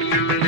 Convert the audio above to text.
thank you